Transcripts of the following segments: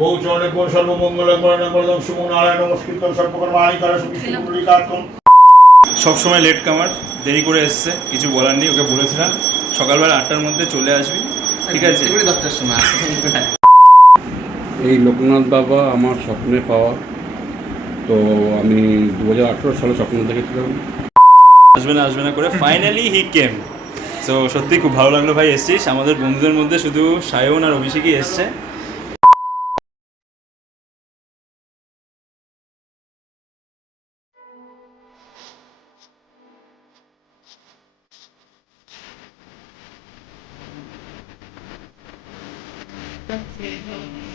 গৌচরণে গো সর্বমঙ্গল মঙ্গলম শুভ নারায়ণ সর্বকর্মাণি সুবিষ্ণুলিকার্থম সবসময় লেট কামার দেরি করে এসছে কিছু বলার নেই ওকে বলেছিলাম সকালবেলা আটটার মধ্যে চলে আসবি ঠিক আছে? দশটার সময় এই লোকনাথ বাবা আমার স্বপ্নে পাওয়া তো আমি দু হাজার আঠেরো সালে স্বপ্ন দেখেছিলাম। আসবে না আসবে না করে ফাইনালি হি কেম সো সত্যি খুব ভালো লাগল ভাই এসছিস। আমাদের বন্ধুদের মধ্যে শুধু সায়ন আর অভিষেকই এসছে। okay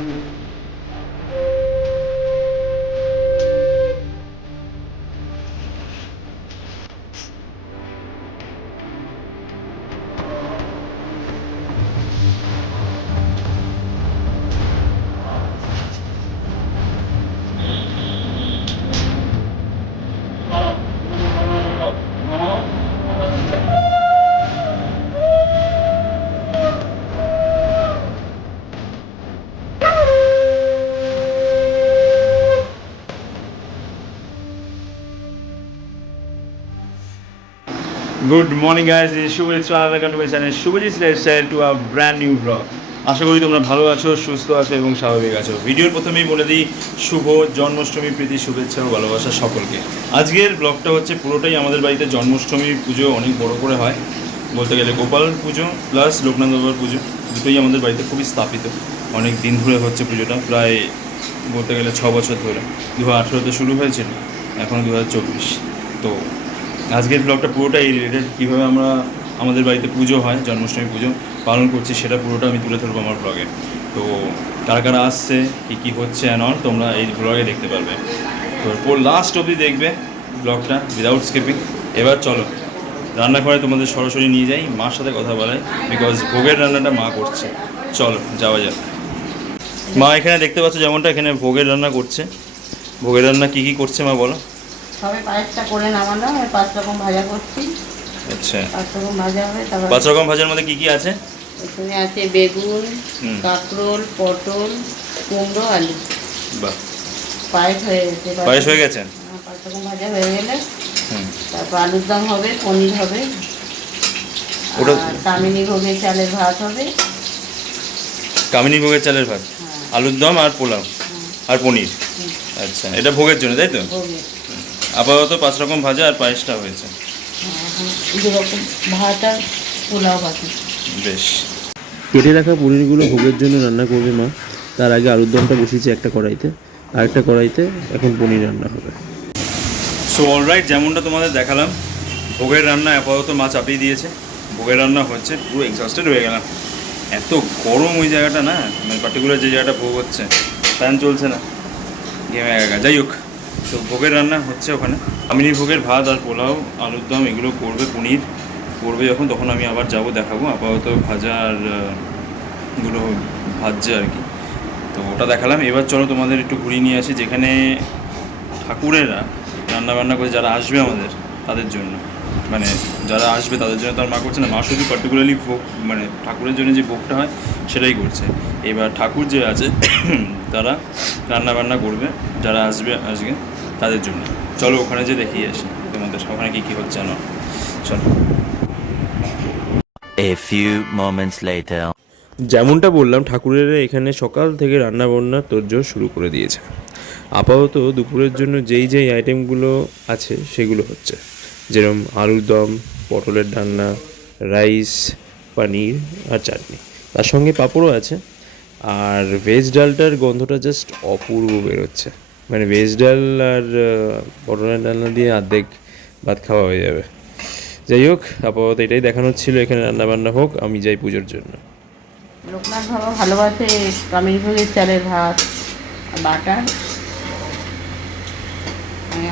um good morning guys শুভেচ্ছা welcome to my channel Subhajit lifestyle to a brand new vlog আশা করি তোমরা ভালো আছো, সুস্থ আছো এবং স্বাভাবিক আছো। ভিডিওর প্রথমেই বলে দিই, শুভ জন্মাষ্টমী, প্রীতি, শুভেচ্ছা ও ভালোবাসা সকলকে। আজকের ব্লগটা হচ্ছে পুরোটাই আমাদের বাড়িতে জন্মাষ্টমী পুজো অনেক বড় করে হয়। বলতে গেলে গোপাল পুজো প্লাস লোকনাথ বাবার পুজো দুটোই আমাদের বাড়িতে খুবই স্থাপিত। অনেক দিন ধরে হচ্ছে পুজোটা, প্রায় বলতে গেলে ছ বছর ধরে। দু হাজার আঠেরোতে শুরু হয়েছিল, এখন দু হাজার চব্বিশ। তো আজকের ব্লগটা পুরোটাই রিলেটেড কীভাবে আমরা আমাদের বাড়িতে পুজো হয়, জন্মাষ্টমী পুজো পালন করছি, সেটা পুরোটা আমি তুলে ধরবো আমার ব্লগে। তো কারা কারা আসছে, কী কী হচ্ছে অ্যান্ড অল তোমরা এই ব্লগে দেখতে পারবে। তো পুরো লাস্ট অবধি দেখবে ব্লগটা উইদাউট স্কিপিং এবার চলো, রান্নাঘরে তোমাদের সরাসরি নিয়ে যাই, মার সাথে কথা বলাই বিকজ ভোগের রান্নাটা মা করছে। চলো, যাওয়া যাক। মা এখানে দেখতে পাচ্ছ যেমনটা এখানে ভোগের রান্না করছে। ভোগের রান্না কী কী করছে মা বলো? সবে পায়েসটা করে নামালাম আর পাঁচ রকম ভাজা করছি। আচ্ছা। পাঁচ রকম ভাজা হবে তারপর পাঁচ রকম ভাজার মধ্যে কী কী আছে? এখানে আছে বেগুন কাঁকরোল পটল কুমড়ো আলু। বাহ। পায়েস হয়ে গেছে পায়েস হয়ে গেছে? হ্যাঁ, পাঁচ রকম ভাজা হয়ে গেলে তারপর আলুর দম হবে পনির হবে ওটা- ভোগের চালের ভাত হবে। কামিনী ভোগের চালের ভাত? হ্যাঁ। আলুর দম আর পোলাও আর পনির? আচ্ছা এটা ভোগের জন্য তাই তো? আপাতত পাঁচ রকম ভাজা আর পায়েসটা হয়েছে। হ্যাঁ, ভাত আর পোলাও বাকি। বেশ। কেটে রাখা পনিরগুলো ভোগের জন্য রান্না করবে মা। তার আগে আলুর দমটা বসিয়েছে একটা কড়াইতে। আর একটা কড়াইতে এখন পনির রান্না হবে। সো অলরাইট যেমনটা তোমাদের দেখালাম ভোগের রান্না আপাতত মা চাপিয়ে দিয়েছে। ভোগের রান্না হচ্ছে পুরো এক্সস্টেড হয়ে গেলাম। এত গরম ওই জায়গাটা না মানে পার্টিকুলার যে জায়গাটা ভোগ হচ্ছে ফ্যান চলছে না। গেমে যাই হোক। তো ভোগের রান্না হচ্ছে ওখানে। আমিনি ভোগের ভাত আর পোলাও, আলুর দম, এগুলো করবে পনির। করবে যখন, তখন আমি আবার যাব দেখাবো। আপাতত ভাজা আর এগুলো ভাজছে আর কি। তো ওটা দেখালাম। এবার চলো তোমাদের একটু ঘুরিয়ে নিয়ে আসি যেখানে ঠাকুরেরা রান্না বান্না করে যারা আসবে আমাদের, তাদের জন্য। মানে যারা আসবে তাদের জন্য তার মা করছে না মা শুধু পার্টিকুলারলি ভোগ মানে ঠাকুরের জন্য যে ভোগটা হয় সেটাই করছে। এবার ঠাকুর যে আছে তারা রান্না বান্না করবে যারা আসবে আজকে তাদের জন্য। চলো ওখানে যে দেখিয়ে আসি তোমাদের ওখানে কী কী হচ্ছে না চলো। A few moments later. যেমনটা বললাম ঠাকুরেরা এখানে সকাল থেকে রান্না বান্না তোরজোর শুরু করে দিয়েছে। আপাতত দুপুরের জন্য যেই যেই আইটেমগুলো আছে সেগুলো হচ্ছে। যেরকম আলুর দম, পটলের ডান্না রাইস, পনির আর চাটনি। তার সঙ্গে পাঁপড়ও আছে। আর ভেজ ডালটার গন্ধটা জাস্ট অপূর্ব বেরোচ্ছে। মানে ভেজ ডাল আর পটলের ডালনা দিয়ে অর্ধেক ভাত খাওয়া হয়ে যাবে। যাই হোক, আপাতত এটাই দেখানো ছিল। এখানে রান্নাবান্না হোক, আমি যাই পুজোর জন্য। লোকনাথ ভালোবাসে কামিনী ভোগের চালের ভাত বাটার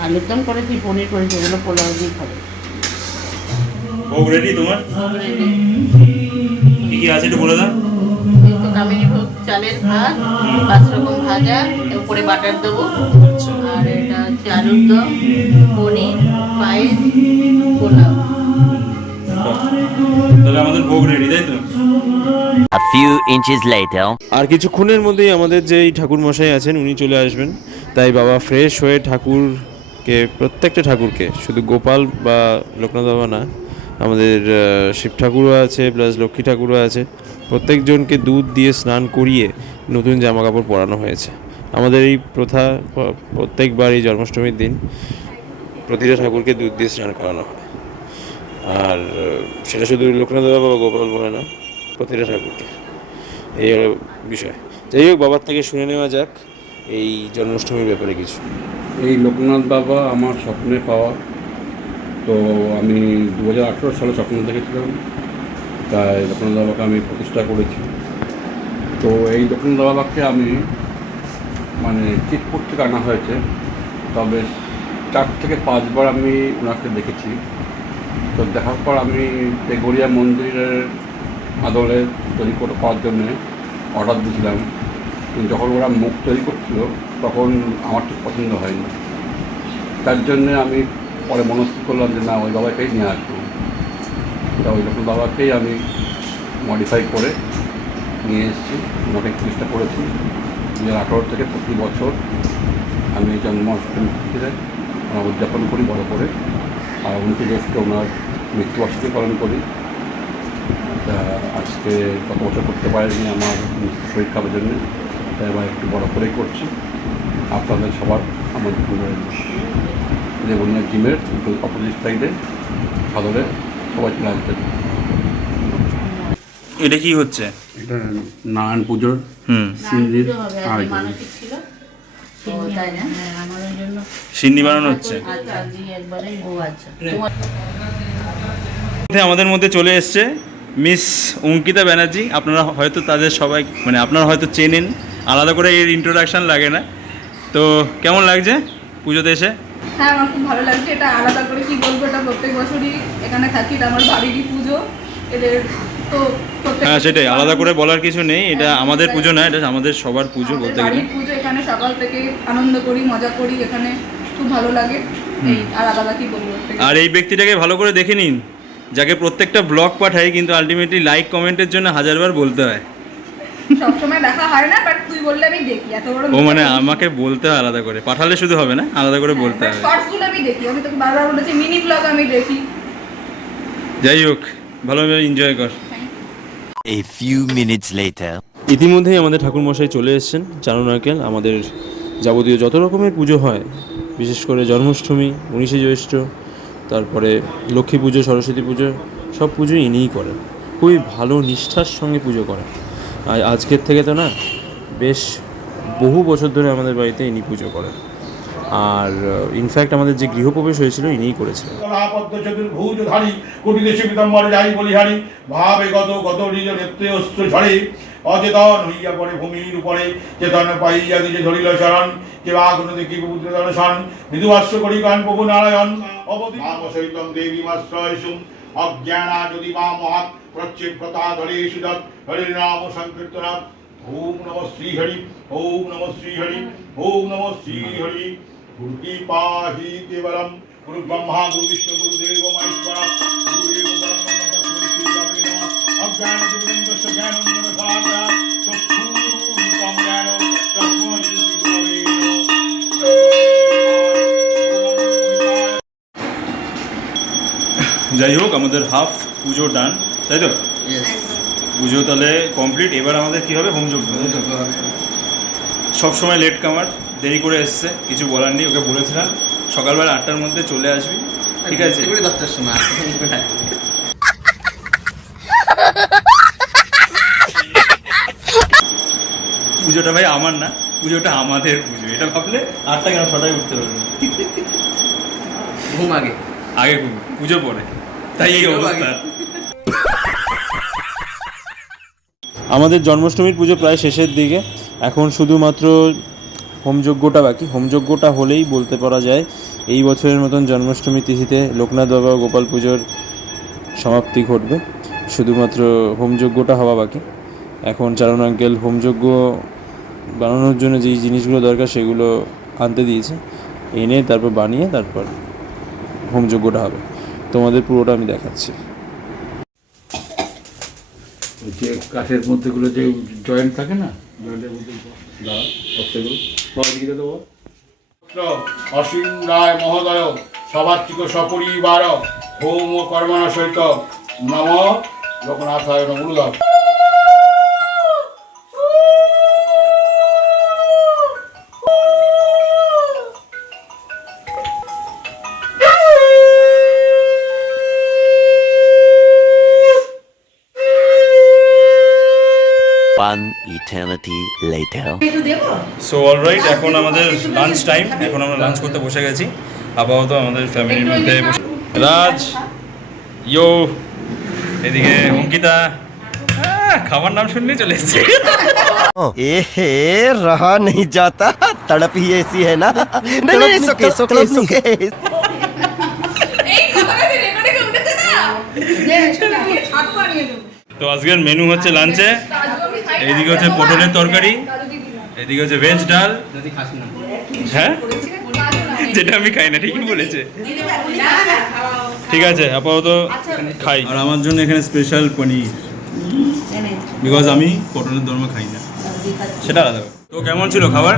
আলুর দম করেছি পনির করেছি ওগুলো পোলাও দিয়ে খাবে। ভোগ রেডি তোমার? কী কী আছে একটু বলে দাও। এই তো কামিনী ভোগ চালের ভাত পাঁচ রকম ভাজা উপরে বাটার দেবো। আচ্ছা। আর এটা হচ্ছে আলুর দম পনির পায়েস পোলাও। তাহলে আমাদের ভোগ রেডি তাই তো? A few inches later. আর কিছুক্ষণের মধ্যেই আমাদের যে ঠাকুর মশাই আছেন উনি চলে আসবেন। তাই বাবা ফ্রেশ হয়ে ঠাকুরকে প্রত্যেকটা ঠাকুরকে, শুধু গোপাল বা লোকনাথ বাবা না, আমাদের শিব ঠাকুরও আছে প্লাস লক্ষ্মী ঠাকুরও আছে, প্রত্যেকজনকে দুধ দিয়ে স্নান করিয়ে নতুন জামা কাপড় পরানো হয়েছে। আমাদের এই প্রথা প্রত্যেকবার এই জন্মাষ্টমীর দিন প্রতিটা ঠাকুরকে দুধ দিয়ে স্নান করানো হয়। আর, সেটা শুধু লোকনাথ বাবা বা গোপাল বলে না, প্রতিটা ঠাকুরকে। এই হলো বিষয়। যাই হোক, বাবার থেকে শুনে নেওয়া যাক, এই জন্মাষ্টমীর ব্যাপারে কিছু। এই লোকনাথ বাবা আমার স্বপ্নে পাওয়া। তো আমি দু হাজার আঠেরো সালে স্বপ্ন দেখেছিলাম। তাই লোকনাথ বাবাকে আমি প্রতিষ্ঠা করেছি। তো এই লোকনাথ বাবাকে আমি মানে চিতপুর থেকে আনা হয়েছে। তবে চার থেকে পাঁচবার আমি ওনাকে দেখেছি। তো দেখার পর আমি তেগড়িয়া মন্দিরের আদলে তৈরি করে করার জন্যে অর্ডার দিয়েছিলাম। যখন ওরা মুখ তৈরি করছিল তখন আমার ঠিক পছন্দ হয়নি। তার জন্যে আমি পরে মনস্থির করলাম যে না, ওই বাবাকেই নিয়ে আসব। তা ওই রকম বাবাকেই আমি মডিফাই করে নিয়ে এসেছি। ওনাকে চেষ্টা করেছি। দু হাজার আঠারো থেকে প্রতি বছর আমি জন্মাষ্টমী তিথিতে আমরা উদযাপন করি বড় করে। আর উনিশে জ্যৈষ্ঠ ওনার মৃত্যুবার্ষিকী পালন করি। তা আজকে গত বছর করতে পারিনি আমার শরীর খাবার জন্য। তাই এবার একটু বড় করেই করছি। আপনাদের সবার আমার দেবনিয়া জিমের অপোজিট সাইডে সদরে সবাই চলে আসবেন। এটা কি হচ্ছে? এটা নারায়ণ পুজোর হুম। সিন্দির না? হ্যাঁ বানানো হচ্ছে? আচ্ছা তোমার মধ্যে আমাদের মধ্যে চলে এসছে মিস অঙ্কিতা ব্যানার্জি। আপনারা হয়তো তাদের সবাই মানে আপনারা হয়তো চেনেন। আলাদা করে এর ইন্ট্রোডাকশন লাগে না। তো কেমন লাগছে পুজোতে এসে? হ্যাঁ আমার খুব ভালো লাগছে। এটা আলাদা করে কি বলব এটা প্রত্যেক বছরই এখানে থাকি এটা আমার বাড়িরই পুজো। এদের তো হ্যাঁ সেটাই। আলাদা করে বলার কিছু নেই। এটা হ্যাঁ, আমাদের পুজো না এটা আমাদের সবার পুজো বলতে গেলে। পুজো এখানে সকাল থেকে আনন্দ করি মজা করি এখানে খুব ভালো লাগে। আর আলাদা কি বলব আর এই ব্যক্তিটাকে ভালো করে দেখে নিন যাকে প্রত্যেকটা ব্লগ পাঠাই কিন্তু আলটিমেটলি লাইক কমেন্টের জন্য হাজারবার বলতে হয়। সবসময় দেখা হয় না বাট তুই বললে আমি দেখি এত বড় ও মানে আমাকে বলতে হয় আলাদা করে পাঠালে শুধু হবে না আলাদা করে বলতে হবে। শর্টসগুলো আমি দেখি আমি তোকে বারবার বলেছি মিনি ব্লগ আমি দেখি। যাই হোক ভালোভাবে এনজয় কর। A few minutes later. ইতিমধ্যেই আমাদের ঠাকুরমশাই চলে এসেছেন চানু নারকেল আমাদের যাবতীয় যত রকমের পুজো হয় বিশেষ করে জন্মাষ্টমী উনিশে জ্যৈষ্ঠ তারপরে লক্ষ্মী পুজো সরস্বতী পুজো সব পুজো ইনিই করেন। খুবই ভালো নিষ্ঠার সঙ্গে পুজো করেন। আজকের থেকে তো না বেশ বহু বছর ধরে আমাদের বাড়িতে ইনি পুজো করেন। আর ইনফ্যাক্ট আমাদের যে গৃহপ্রবেশ হয়েছিল ইনিই করেছিলেন। কলাপদ্ম চতুর্ভুজধারী কোটি দেশে পিতাম্বর যাই বলিহারি ভাবে গত গত নিজ নেত্রে অস্ত্র ঝরে অচেতন হইয়া পড়ে ভূমির উপরে চেতন পাইয়া দিছে ধরিল শরণ কে আগুন দেখি পুত্র দর্শন মৃদুবাস্য করি গান প্রভু নারায়ণ। অবধি নাম সহিতম দেবী মাশ্রয়সুম অজ্ঞানা যদি মা মহাৎ কি পাহি কেবলম, গুরু ব্রহ্মা, গুরু বিষ্ণু, গুরু মহেশ্বর গুরুদেব পরম ব্রহ্ম তস্मै শ্রী গুরবে নমঃ। অজ্ঞান যোগেন্দ্রস্য জ্ঞানঞ্জন শলাকয়া চক্ষুরূপম জ্ঞান তস্मै শ্রী গুরবে নমঃ যাই হোক, আমাদের হাফ পুজো ডান। তাই তো? পুজো তাহলে কমপ্লিট এবার আমাদের কি হবে? হোমযোগ সব সময় লেট কামার দেরি করে এসছে কিছু বলার নেই ওকে বলেছিলাম সকালবেলা আটটার মধ্যে চলে আসবি ঠিক আছে? দশটার সময়। পুজোটা ভাই আমার না পুজোটা আমাদের পুজো। এটা ভাবলে আটটা কেন ছটায় উঠতে পারবে ঘুম আগে। আগে ঘুম পুজো পরে। তাই এই অবস্থা। আমাদের জন্মাষ্টমীর পুজো প্রায় শেষের দিকে। এখন শুধুমাত্র হোমযজ্ঞটা বাকি। হোমযজ্ঞটা হলেই বলতে পারা যায় এই বছরের মতন জন্মাষ্টমী তিথিতে লোকনাথ বাবা ও গোপাল পুজোর সমাপ্তি ঘটবে। শুধুমাত্র হোমযজ্ঞটা হওয়া বাকি। এখন চারণ আঙ্কেল হোমযজ্ঞ বানানোর জন্য যেই জিনিসগুলো দরকার সেগুলো আনতে দিয়েছে। এনে তারপর বানিয়ে তারপর হোমযজ্ঞটা হবে। তোমাদের পুরোটা আমি দেখাচ্ছি। যে কাঠের মধ্যেগুলো যে জয়েন্ট থাকে না জয়েন্টের মধ্যে দাঁড়া সেগুলো দিকে দেবো। অসীম রায় মহোদয় সবাত্মিক সপরিবার হোম ও কর্মনা সহিত। নম লোকনাথায় নমুলভ ইটারনিটি লেটার সো অলরাইট এখন আমাদের লাঞ্চ টাইম এখন আমরা লাঞ্চ করতে বসে গেছি। আপাতত আমাদের ফ্যামিলির মধ্যে রাজ ইয়ো এদিকে অঙ্কিতা। খাবার নাম শুনলে চলে এসছে। এ হে রহা নেই যাতা তড়প হি এসি হ্যায় না। না না সোকে সোকে সোকে তো আজকের মেনু হচ্ছে লাঞ্চে এইদিকে হচ্ছে পটলের তরকারি এদিকে হচ্ছে ভেজ ডাল। যদি খাস না। হ্যাঁ? যেটা আমি খাই না ঠিকই বলেছে। ঠিক আছে আপাতত খাই। আর আমার জন্য এখানে স্পেশাল পনির। বিকজ আমি পটলের দরমা খাই না। সেটা আলাদা তো কেমন ছিল খাবার?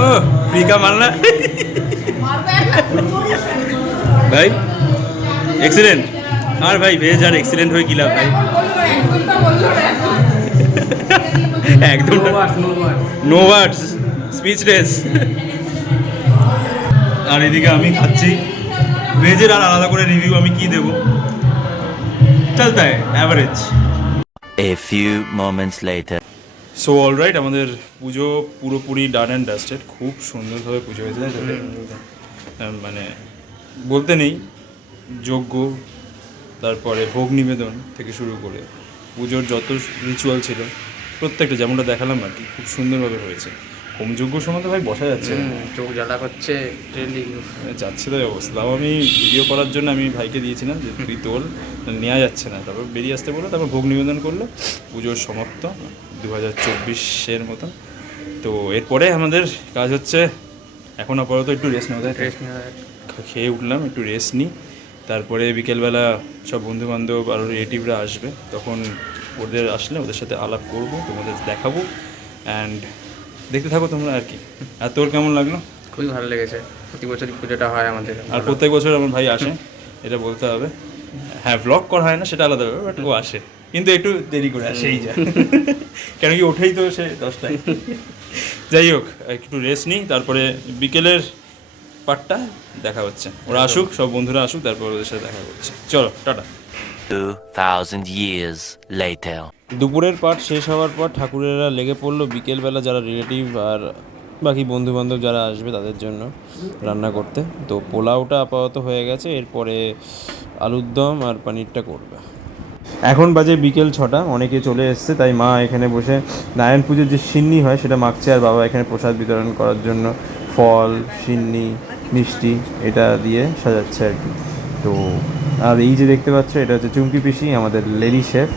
ও ফ্রিকা মারবে ভাই এক্সিলেন্ট আর ভাই ভেজ আর এক্সিলেন্ট হয়ে গিলা ভাই? একদম। No words no words speechless আর এদিকে আমি খাচ্ছি। ভেজের আর আলাদা করে রিভিউ আমি কি দেবো? চলতে average A few moments later. So alright আমাদের পুজো পুরোপুরি ডান অ্যান্ড ডাস্টেড খুব সুন্দরভাবে পুজো হয়েছে তাই মানে বলতে নেই যজ্ঞ তারপরে ভোগ নিবেদন থেকে শুরু করে পুজোর যত রিচুয়াল ছিল প্রত্যেকটা যেমনটা দেখালাম আর কি খুব সুন্দরভাবে হয়েছে। হোমযজ্ঞ সময় তো ভাই বসা যাচ্ছে। চোখ জ্বালা করছে যাচ্ছে তাই অবস্থা। তাও আমি ভিডিও করার জন্য আমি ভাইকে দিয়েছিলাম যে তুই তোল নেওয়া যাচ্ছে না। তারপর বেরিয়ে আসতে বলল তারপর ভোগ নিবেদন করল। পুজোর সমাপ্ত দু হাজার চব্বিশের মতন। তো এরপরে আমাদের কাজ হচ্ছে এখন আপাতত একটু রেস্ট নেওয়া যায়। রেস্ট খা- খেয়ে উঠলাম একটু রেস্ট নিই। তারপরে বিকেলবেলা সব বন্ধু বান্ধব আরও রিলেটিভরা আসবে। তখন ওদের আসলে ওদের সাথে আলাপ করব তোমাদের দেখাবো অ্যান্ড দেখতে থাকো তোমরা আর কি। আর তোর কেমন লাগল? খুবই ভালো লেগেছে। প্রতি বছরই পুজোটা হয় আমাদের। আর প্রত্যেক বছর আমার ভাই আসে এটা বলতে হবে। হ্যাঁ ব্লগ করা হয় না সেটা আলাদা ব্যাপার বাট ও আসে। কিন্তু একটু দেরি করে আসে এই যা। কেন কি ওঠেই তো সে দশটায়। যাই হোক একটু রেস্ট নিই তারপরে বিকেলের পার্টটা দেখা হচ্ছে। ওরা আসুক সব বন্ধুরা আসুক তারপর ওদের সাথে দেখা করছে চলো টাটা। 2000 years later. দুপুরের পাঠ শেষ হওয়ার পর ঠাকুরেরা লেগে পড়ল বিকেলবেলা যারা রিলেটিভ আর বাকি বন্ধু বান্ধব যারা আসবে তাদের জন্য রান্না করতে। তো পোলাওটা আপাতত হয়ে গেছে, এরপরে আলুর দম আর পনিরটা করবে। এখন বাজে বিকেল ছটা, অনেকে চলে এসছে, তাই মা এখানে বসে নারায়ণ পুজোর যে সিন্নি হয় সেটা মাখছে আর বাবা এখানে প্রসাদ বিতরণ করার জন্য ফল, সিন্নি, মিষ্টি, এটা দিয়ে সাজাচ্ছে আর কি। তো আর এই যে দেখতে পাচ্ছ এটা হচ্ছে চুমকি পিসি আমাদের লেডি শেফ।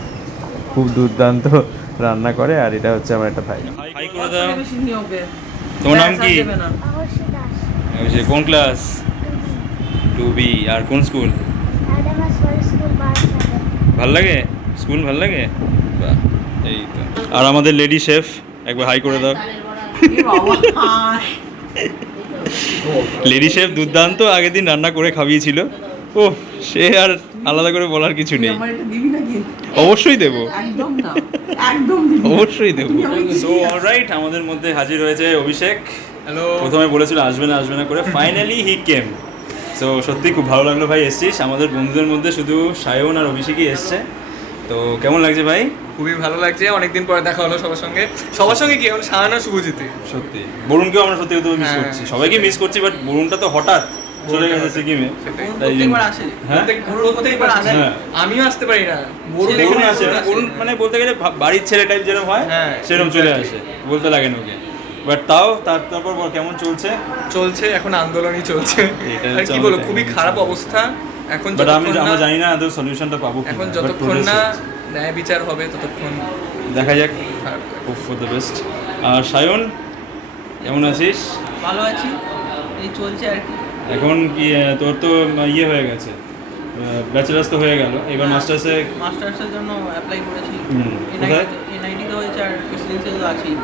খুব দুর্দান্ত রান্না করে আর এটা হচ্ছে আমার একটা ভাই। হাই করে দাও। তোমার নাম কি? ওই কোন ক্লাস টু বি আর কোন স্কুল ভালো লাগে? স্কুল ভালো লাগে? বাহ এই তো। আর আমাদের লেডি শেফ একবার হাই করে দাও। লেডি শেফ দুর্দান্ত আগের দিন রান্না করে খাইয়েছিল। ও সে আর আলাদা করে বলার কিছু নেই। অবশ্যই দেবো। একদম না অবশ্যই দেবো। সো অলরাইট আমাদের মধ্যে হাজির হয়েছে অভিষেক। হ্যালো প্রথমে বলেছিল আসবে না আসবে না করে ফাইনালি হি কেম সো সত্যি খুব ভালো লাগল ভাই এসছিস। আমাদের বন্ধুদের মধ্যে শুধু সায়ন আর অভিষেকই এসছে। তো কেমন লাগছে ভাই? খুবই ভালো লাগছে। অনেকদিন পরে দেখা হলো সবার সঙ্গে। সবার সঙ্গে কি? এখন সাহানা শুভজিতে সত্যি। বরুণকেও আমরা সত্যি মিস হ্যাঁ, করছি। সবাইকে মিস করছি বাট বরুণটা তো হঠাৎ। চলে গেছে সিকিমে। হ্যাঁ? হ্যাঁ। আমিও আসতে পারি না। এখানে আসে। মানে বলতে গেলে বাড়ির ছেলে টাইপ যেরকম হয় হ্যাঁ, সেরকম চলে আসে। বলতে লাগে না ওকে। বাট তাও তার তারপর বল কেমন চলছে? চলছে এখন আন্দোলনই চলছে। আর কি বলব খুবই খারাপ অবস্থা। এখন বাট আমি আমরা জানি না আদৌ সলিউশনটা পাবো এখন যতক্ষণ না ন্যায় বিচার হবে ততক্ষণ দেখা যাক। হোপ ফর দ্য বেস্ট আর সায়ন কেমন আছিস? ভালো আছি। এই চলছে আর কি। এখন কি তোর তো ইয়ে হয়ে গেছে। ব্যাচেলার্স তো হয়ে গেল। এবার মাস্টার্সে মাস্টার্সের জন্য অ্যাপ্লাই করেছি? এনআইডি তো হয়েছে আর প্রেসিডেন্সিয়াল তো আছেই।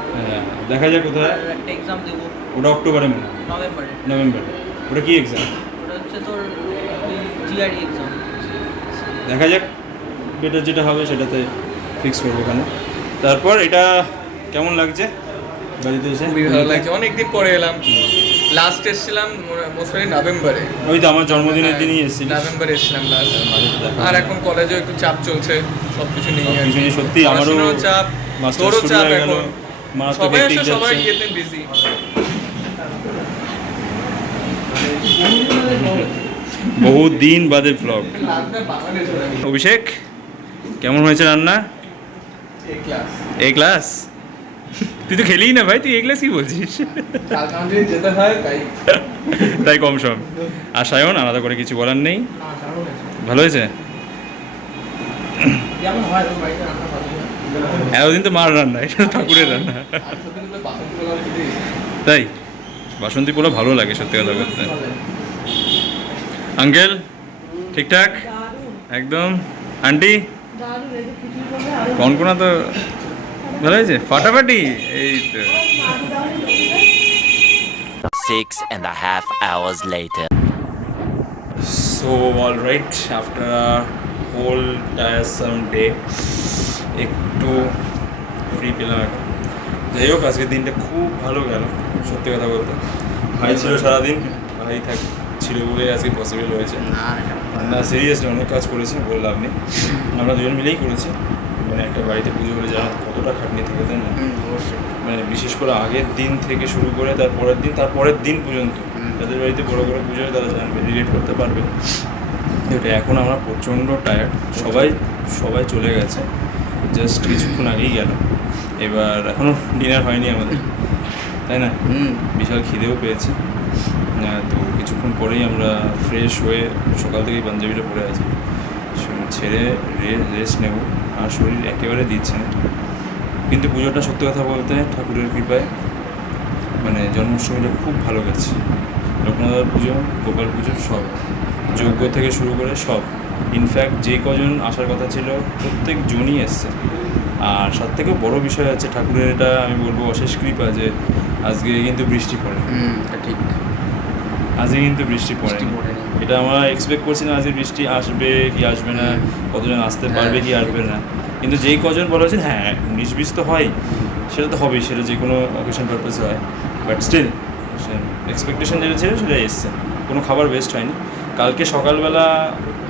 দেখা যাক কোথায়। একটা এক্সাম দেবো। ওটা অক্টোবরে মনে নভেম্বরে। নভেম্বরে। ওটা কি এক্সাম ওটা হচ্ছে তোর জিআরই এক্সাম দেখা যাক। বেটার যেটা হবে সেটাতে ফিক্স করব কেন। তারপর এটা কেমন লাগছে? বাড়িতে এসে? খুবই ভালো লাগছে। অনেকদিন পরে এলাম। লাস্ট এসেছিলাম মোস্টলি নভেম্বরে। ওই তো আমার জন্মদিনের দিনই এসেছিলিস নভেম্বরে এসেছিলাম লাস্ট তো দেখা আর এখন কলেজেও একটু চাপ চলছে সব কিছু নিয়ে সত্যি আমারও চাপ তোরও চাপ এখন। সবাই আসে সবাই ইয়েতে বিজি বহুত দিন বাদে ব্লগ অভিষেক কেমন হয়েছে রান্না? এ ক্লাস এ ক্লাস তুই তো খেলিই না ভাই তুই এ ক্লাস কি বলছিস? তাই। তাই কম সম। আর সায়ন আলাদা করে কিছু বলার নেই? ভালো হয়েছে? হয় হয়। এতদিন তো মার রান্না এটা ঠাকুরের রান্না। তাই? বাসন্তী পোলা ভালো লাগে সত্যি কথা বলতে। আঙ্কেল ঠিকঠাক? একদম। আন্টি? কনকনা তো ভালো হয়েছে? ফাটাফাটি। এই তো। Six and a half hours later. So all right after whole tiresome day একটু ফ্রি পেলাম এখন। যাই হোক আজকের দিনটা খুব ভালো গেল সত্যি কথা বলতে। ভাই ছিল সারাদিন ভাই থাক ছিল বলে আজকে পসিবল হয়েছে। না সিরিয়াসলি অনেক কাজ করেছি বললাম আপনি আমরা দুজন মিলেই করেছি। মানে একটা বাড়িতে পুজো করে জানা কতটা খাটনি থাকে তাই না মানে বিশেষ করে আগের দিন থেকে শুরু করে তার পরের দিন তার পরের দিন পর্যন্ত তাদের বাড়িতে বড় বড় পুজো হয় তারা জানবে রিলেট করতে পারবে। এটা এখন আমরা প্রচণ্ড টায়ার্ড সবাই সবাই চলে গেছে জাস্ট কিছুক্ষণ আগেই গেল। এবার এখনও ডিনার হয়নি আমাদের তাই না? বিশাল খিদেও পেয়েছে। তো কিছুক্ষণ পরেই আমরা ফ্রেশ হয়ে সকাল থেকেই পাঞ্জাবিটা পরে আছি। ছেড়ে রেস্ট নেব। আর শরীর একেবারে দিচ্ছে না। কিন্তু পুজোটা সত্যি কথা বলতে ঠাকুরের কৃপায় মানে জন্মাষ্টমীটা খুব ভালো গেছে। লোকনাথ পুজো গোপাল পুজো সব। যজ্ঞ থেকে শুরু করে সব। ইনফ্যাক্ট যে কজন আসার কথা ছিল প্রত্যেক জনই এসছে। আর সব থেকে বড় বিষয় হচ্ছে ঠাকুরের এটা আমি বলব অশেষ কৃপা যে আজকে কিন্তু বৃষ্টি পড়ে। ঠিক। আজকে কিন্তু বৃষ্টি পড়ে। এটা আমরা এক্সপেক্ট করছি না আজকে বৃষ্টি আসবে কি আসবে না কতজন আসতে পারবে কি আসবে না। কিন্তু যেই কজন বলা হয়েছে হ্যাঁ উনিশ বিশ তো হয় সেটা তো হবেই সেটা যে কোনো অকেশন পারপাসে হয়। বাট স্টিল এক্সপেকটেশন যেটা ছিল সেটা এসছে। কোনো খাবার ওয়েস্ট হয়নি। কালকে সকালবেলা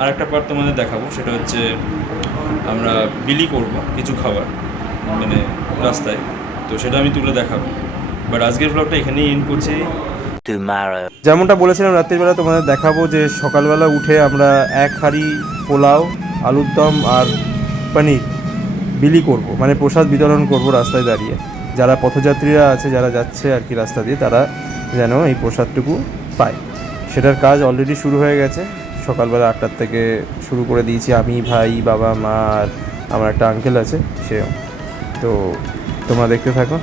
আর একটা পার্ট তোমাদের দেখাবো সেটা হচ্ছে আমরা বিলি করব কিছু খাবার মানে রাস্তায়। তো সেটা আমি তুলে দেখাবো। বাট আজকের ব্লগটা এখানেই এন্ড করছি। যেমনটা বলেছিলাম রাত্রিবেলা তোমাদের দেখাবো যে সকালবেলা উঠে আমরা এক হাঁড়ি পোলাও, আলুর দম আর পানির বিলি করব। মানে প্রসাদ বিতরণ করব রাস্তায় দাঁড়িয়ে। যারা পথযাত্রীরা আছে, যারা যাচ্ছে আর কি রাস্তা দিয়ে, তারা যেন এই প্রসাদটুকু পায়। সেটার কাজ অলরেডি শুরু হয়ে গেছে। সকালবেলা আটটার থেকে শুরু করে দিয়েছি আমি, ভাই, বাবা, মা আর আমার একটা আঙ্কেল আছে, সেও। তো তোমরা দেখতে থাকো।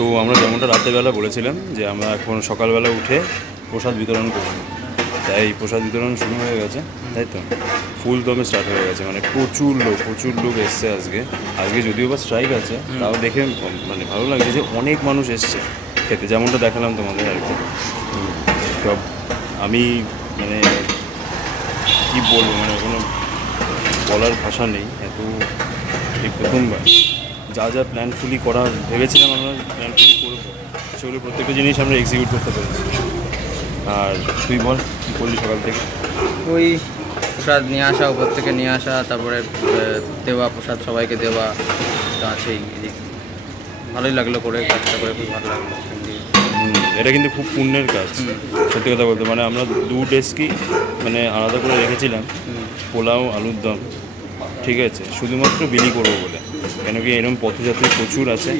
তো আমরা যেমনটা রাতেরবেলা বলেছিলাম যে আমরা এখন সকালবেলা উঠে প্রসাদ বিতরণ করব। তাই প্রসাদ বিতরণ শুরু হয়ে গেছে তাই তো? ফুল দমে স্টার্ট হয়ে গেছে মানে প্রচুর লোক প্রচুর লোক এসছে আজকে। আজকে যদিও বা স্ট্রাইক আছে তাও দেখে মানে ভালো লাগছে যে অনেক মানুষ এসছে খেতে। যেমনটা দেখালাম তোমাদের আর কি। সব আমি মানে কী বলব মানে কোনো বলার ভাষা নেই এত এই প্রথমবার। যা যা প্ল্যানফুলি করা ভেবেছিলাম আমরা প্ল্যানফুলি করব। সেগুলো প্রত্যেকটা জিনিস আমরা এক্সিকিউট করতে পেরেছি। আর তুই বল কী করলি সকাল থেকে? ওই প্রসাদ নিয়ে আসা উপর থেকে নিয়ে আসা তারপরে দেওয়া প্রসাদ সবাইকে দেওয়া তো আছেই এদিক। ভালোই লাগল করে কাজটা করে খুব ভালো লাগল। এটা কিন্তু খুব পুণ্যের কাজ। সত্যি কথা বলতে মানে আমরা দু ডেস্কই মানে আলাদা করে রেখেছিলাম। পোলাও আলুর দম ঠিক আছে? শুধুমাত্র বিলি করব বলে। কেন কি এরকম পথযাত্রী প্রচুর আছে,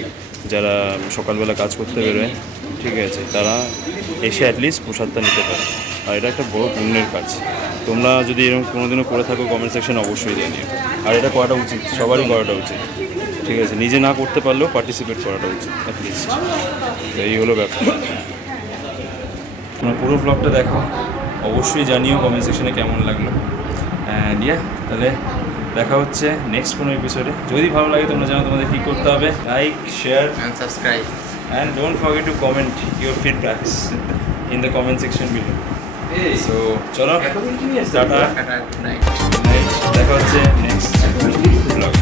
যারা সকালবেলা কাজ করতে বেরোয়, ঠিক আছে, তারা এসে অ্যাটলিস্ট প্রসাদটা নিতে পারে। আর এটা একটা বড় পুণ্যের কাজ। তোমরা যদি এরকম কোনোদিনও করে থাকো কমেন্ট সেকশন অবশ্যই জানিও। আর এটা করাটা উচিত, সবারই করাটা উচিত, ঠিক আছে, নিজে না করতে পারলেও পার্টিসিপেট করাটা উচিত অ্যাটলিস্ট তো এই হলো ব্যাপার। তোমরা পুরো ব্লগটা দেখো, অবশ্যই জানিও কমেন্ট সেকশনে কেমন লাগল। অ্যান্ড ইয়া তাহলে দেখা হচ্ছে নেক্সট কোনো এপিসোডে যদি ভালো লাগে তোমরা জানো তোমাদের কী করতে হবে। Like share and subscribe and don't forget to comment your feedbacks in the comment section below so চলো টাটা। দেখা হচ্ছে নেক্সট ব্লগ